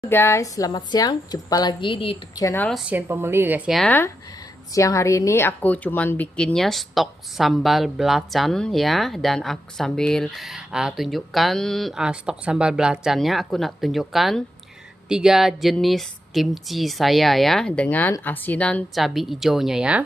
Guys, selamat siang. Jumpa lagi di YouTube channel Sian Pembeli guys ya. Siang hari ini aku cuman bikinnya stok sambal belacan ya, dan aku sambil tunjukkan stok sambal belacannya. Aku nak tunjukkan 3 jenis kimchi saya ya, dengan asinan cabai hijaunya ya.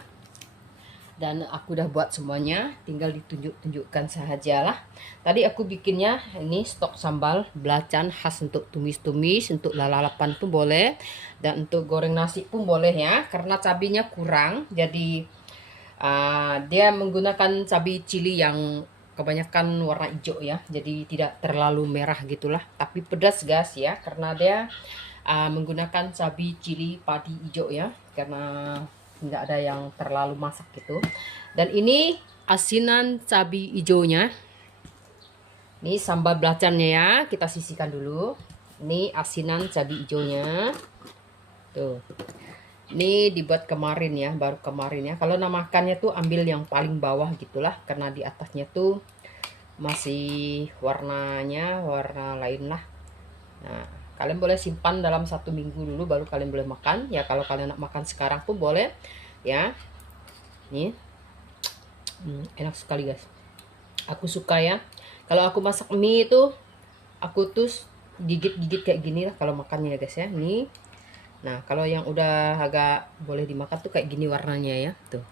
Dan aku udah buat semuanya, tinggal ditunjuk-tunjukkan sajalah. Tadi aku bikinnya ini stok sambal belacan khas untuk tumis-tumis, untuk lalapan pun boleh, dan untuk goreng nasi pun boleh ya. Karena cabenya kurang, jadi dia menggunakan cabai cili yang kebanyakan warna hijau ya, jadi tidak terlalu merah gitulah, tapi pedas guys ya, karena dia menggunakan cabai cili padi hijau ya, karena nggak ada yang terlalu masak gitu. Dan ini asinan cabai hijaunya. Ini sambal belacannya ya, kita sisihkan dulu. Ini asinan cabai hijaunya. Tuh. Ini dibuat kemarin ya, baru kemarin ya. Kalau namakannya tuh ambil yang paling bawah gitulah, karena di atasnya tuh masih warnanya warna lain lah. Nah, kalian boleh simpan dalam 1 minggu dulu, baru kalian boleh makan ya. Kalau kalian nak makan sekarang pun boleh ya. Nih, enak sekali guys. Aku suka ya. Kalau aku masak mie itu, aku tuh gigit-gigit kayak gini lah kalau makannya ya guys ya. Nih. Nah, kalau yang udah agak boleh dimakan tuh kayak gini warnanya ya. Tuh.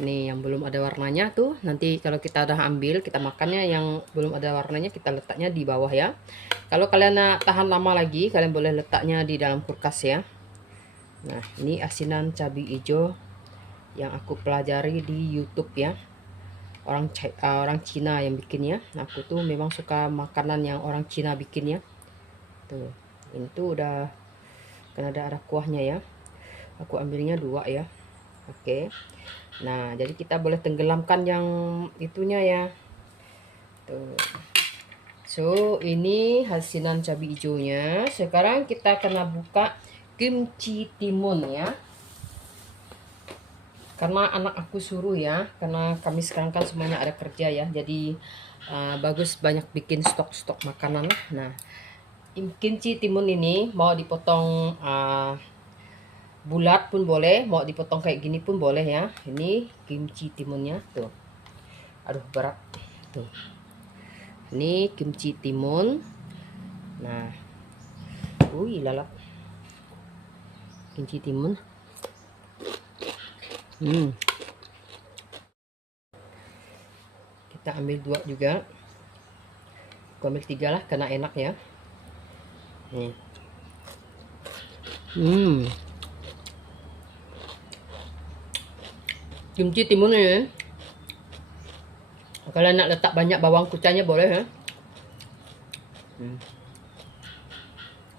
Nih yang belum ada warnanya tuh, nanti kalau kita udah ambil, kita makannya yang belum ada warnanya, kita letaknya di bawah ya. Kalau kalian nak tahan lama lagi, kalian boleh letaknya di dalam kulkas ya. Nah, ini asinan cabai hijau yang aku pelajari di YouTube ya. Orang Cina yang bikinnya. Nah, aku tuh memang suka makanan yang orang Cina bikin ya. Tuh, ini tuh udah kan ada kuahnya ya. Aku ambilnya 2 ya. Oke. Nah, jadi kita boleh tenggelamkan yang itunya ya. Tuh. So, ini hasilan cabai hijaunya. Sekarang kita kena buka kimchi timun ya. Karena anak aku suruh ya, karena kami sekarang kan semuanya ada kerja ya. Jadi bagus banyak bikin stok-stok makanan lah. Nah, kimchi timun ini mau dipotong bulat pun boleh, mau dipotong kayak gini pun boleh ya. Ini kimchi timunnya tuh. Aduh berat tuh. Ini kimchi timun. Nah, lalap kimchi timun. Kita ambil 2 juga. Aku ambil 3 lah karena enak ya. Nih. Kimchi timun ya. Kalau nak letak banyak bawang kucanya boleh ya.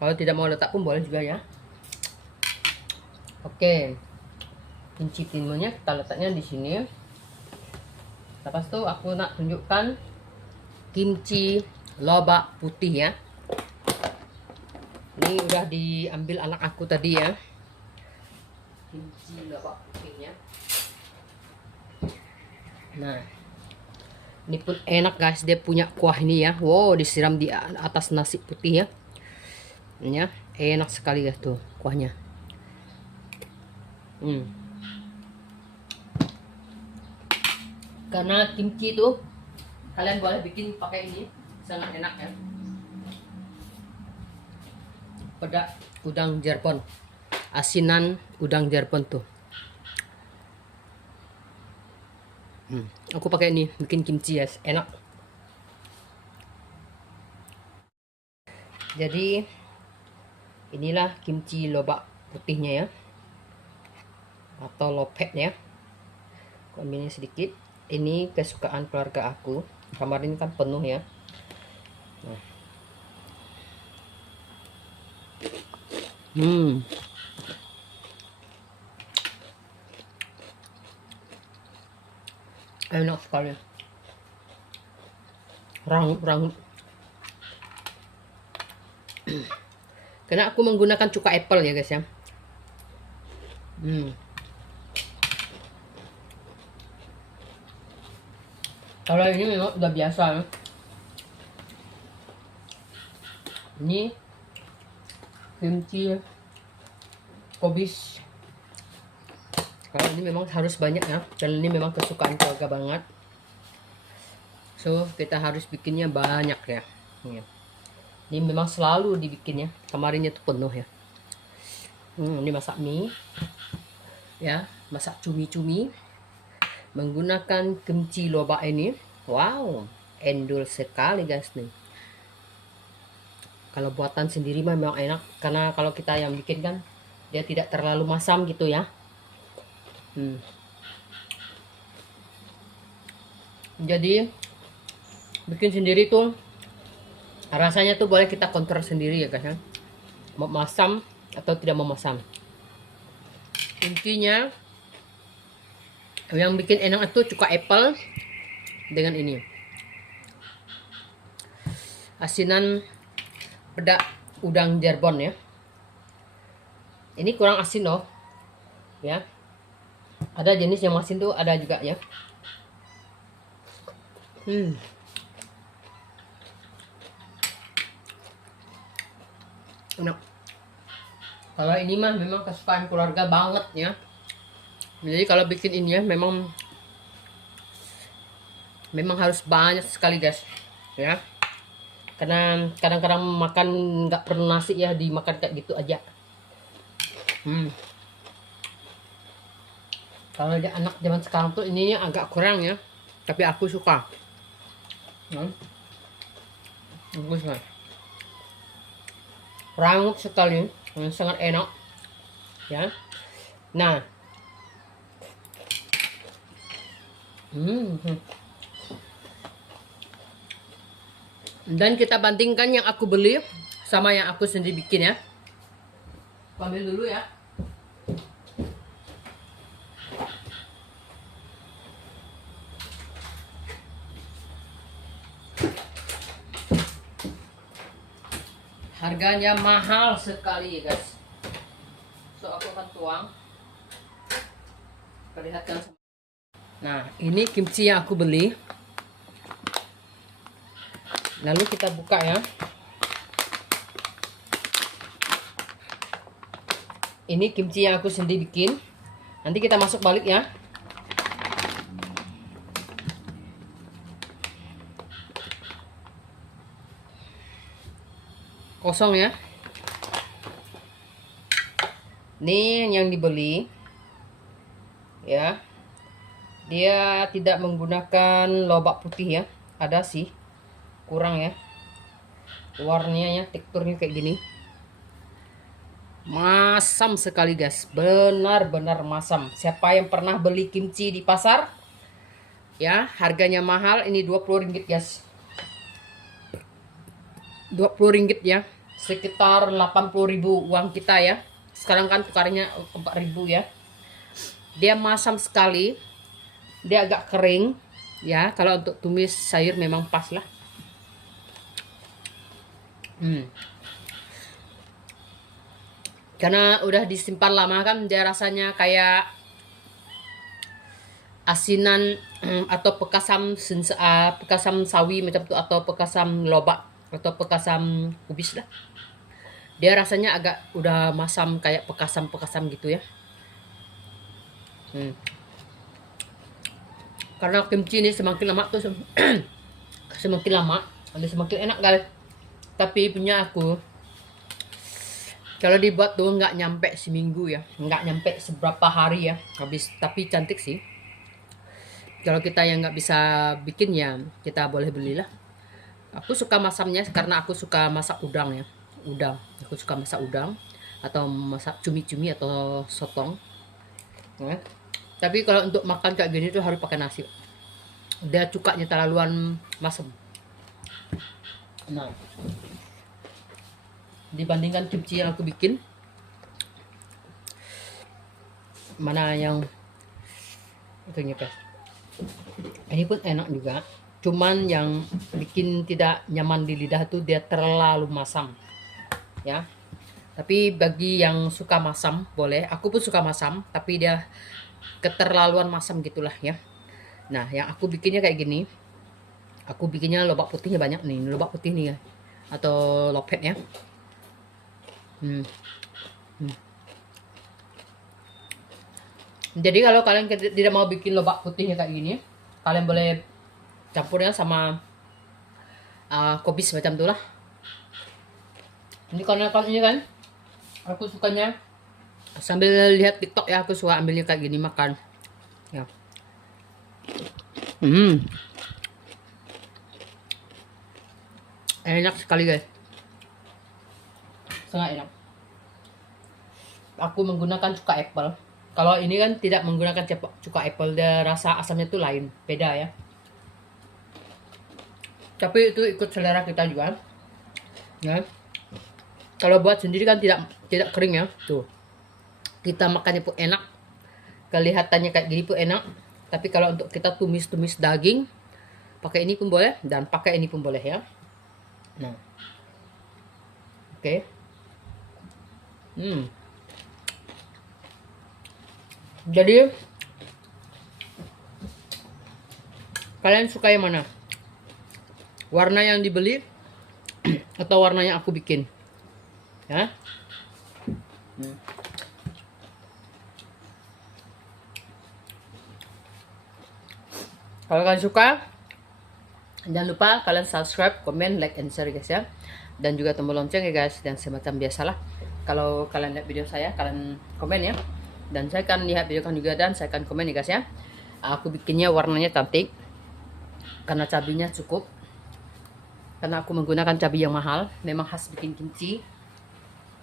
Kalau tidak mau letak pun boleh juga ya. Oke. Kimchi timunnya kita letaknya di sini. Lepas itu aku nak tunjukkan kimchi lobak putih ya. Ini udah diambil anak aku tadi ya. Kimchi lobak putihnya. Nah, ini pun enak guys, dia punya kuah ini ya. Wow, disiram di atas nasi putih ya. Ya, enak sekali guys tuh kuahnya. Karena kimchi itu kalian boleh bikin pakai ini, sangat enak ya. Pada udang Jerpon, asinan udang Jerpon tuh. Aku pakai ini bikin kimchi ya, enak. Jadi inilah kimchi lobak putihnya ya, atau lopetnya. Aku ambilnya sedikit. Ini kesukaan keluarga aku. Kamar ini kan penuh ya. Nah. Enak sekali. Rangut. Karena aku menggunakan cuka apple ya guys ya. Kalau ini memang udah biasa ya. Ini kimchi kobis. Kalau ini memang harus banyak ya, dan ini memang kesukaan keluarga banget. So kita harus bikinnya banyak ya. Ini memang selalu dibikinnya. Kemarinnya tuh penuh ya. Ini masak mie, ya, masak cumi-cumi menggunakan kimchi lobak ini. Wow, endul sekali guys nih. Kalau buatan sendiri memang enak, karena kalau kita yang bikin kan dia tidak terlalu masam gitu ya. Jadi bikin sendiri tuh rasanya tuh boleh kita kontrol sendiri ya guys ya, mau masam atau tidak mau masam. Intinya yang bikin enak itu cuka apple dengan ini asinan pedak udang Jerbon ya. Ini kurang asin loh ya, ada jenis yang asin tuh ada juga ya. Enak. Kalau ini mah memang kesukaan keluarga banget ya. Jadi kalau bikin ini ya memang harus banyak sekali guys ya. Karena kadang-kadang makan nggak perlu nasi ya, dimakan kayak gitu aja. Kalau ada anak zaman sekarang tuh ininya agak kurang ya, tapi aku suka. Bagus kan? Rangut sekali, sangat enak ya. Nah, dan kita bandingkan yang aku beli sama yang aku sendiri bikin ya. Ambil dulu ya. Harganya mahal sekali guys. So aku akan tuang. Perlihatkan. Nah, ini kimchi yang aku beli. Lalu kita buka ya. Ini kimchi yang aku sendiri bikin. Nanti kita masuk balik ya. Kosong ya. Ini yang dibeli ya, dia tidak menggunakan lobak putih ya, ada sih kurang ya warnanya, teksturnya kayak gini, masam sekali guys, benar-benar masam. Siapa yang pernah beli kimchi di pasar ya, harganya mahal, ini 20 ringgit guys, 20 ringgit ya, sekitar 80.000 uang kita ya. Sekarang kan tukarnya 4.000 ya. Dia masam sekali, dia agak kering ya. Kalau untuk tumis sayur memang pas lah. Karena udah disimpan lama kan, dia rasanya kayak asinan atau pekasam sawi macam itu, atau pekasam lobak atau pekasam kubis lah. Dia rasanya agak udah masam kayak pekasam gitu ya. Karena kimchi ini semakin lama tuh semakin lama semakin enak guys. Tapi punya aku kalau dibuat tuh nggak nyampe seminggu ya, nggak nyampe seberapa hari ya habis. Tapi cantik sih. Kalau kita yang nggak bisa bikin ya kita boleh belilah. Aku suka masamnya karena aku suka masak udang ya. Aku suka masak udang atau masak cumi-cumi atau sotong ya. Tapi kalau untuk makan kayak gini tuh harus pakai nasi, dia cukanya terlaluan masam. Nah, dibandingkan kimchi yang aku bikin, mana yang itunya guys, ini pun enak juga, cuman yang bikin tidak nyaman di lidah tuh dia terlalu masam ya. Tapi bagi yang suka masam boleh, aku pun suka masam, tapi dia keterlaluan masam gitulah ya. Nah, yang aku bikinnya kayak gini, aku bikinnya lobak putihnya banyak nih, lobak putih nih ya. atau lopet ya. Jadi kalau kalian tidak mau bikin lobak putihnya kayak gini, kalian boleh campurnya sama kopi semacam itulah. Ini karena ini kan aku sukanya sambil lihat TikTok ya, aku suka ambilnya kayak gini makan. Ya. Enak sekali guys. Sangat enak. Aku menggunakan cuka apple. Kalau ini kan tidak menggunakan cuka apple, dia rasa asamnya tuh lain, beda ya. Tapi itu ikut selera kita juga. Ya. Kalau buat sendiri kan tidak kering ya. Tuh. Kita makannya pun enak. Kelihatannya kayak gini pun enak. Tapi kalau untuk kita tumis-tumis daging, pakai ini pun boleh dan pakai ini pun boleh ya. Nah. Oke. Jadi kalian suka yang mana? Warna yang dibeli atau warna yang aku bikin? Ya. Kalau kalian suka, jangan lupa kalian subscribe, komen, like, and share guys ya. Dan juga tombol lonceng ya guys. Dan semacam biasalah, kalau kalian lihat video saya, kalian komen ya. Dan saya akan lihat video kalian juga dan saya akan komen ya guys ya. Aku bikinnya warnanya cantik karena cabenya cukup. Karena aku menggunakan cabai yang mahal, memang khas bikin kimchi.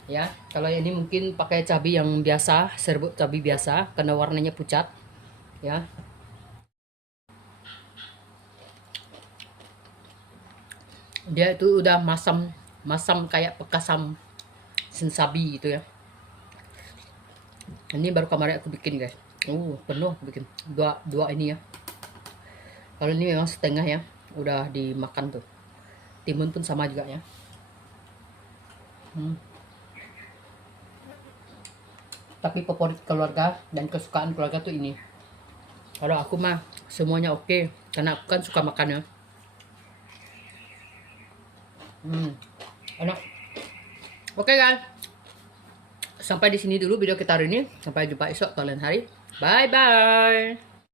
Ya, kalau ini mungkin pakai cabai yang biasa, serbuk cabai biasa karena warnanya pucat. Ya. Dia itu udah masam kayak pekasam sensabi gitu ya. Ini baru kemarin aku bikin guys. Penuh bikin dua ini ya. Kalau ini memang setengah ya, udah dimakan tuh. Timun pun sama juga ya. Tapi favorit keluarga dan kesukaan keluarga tuh ini. Kalau aku mah semuanya oke, karena aku kan suka makan ya. Enak. Oke guys. Sampai di sini dulu video kita hari ini. Sampai jumpa esok atau lain hari. Bye bye.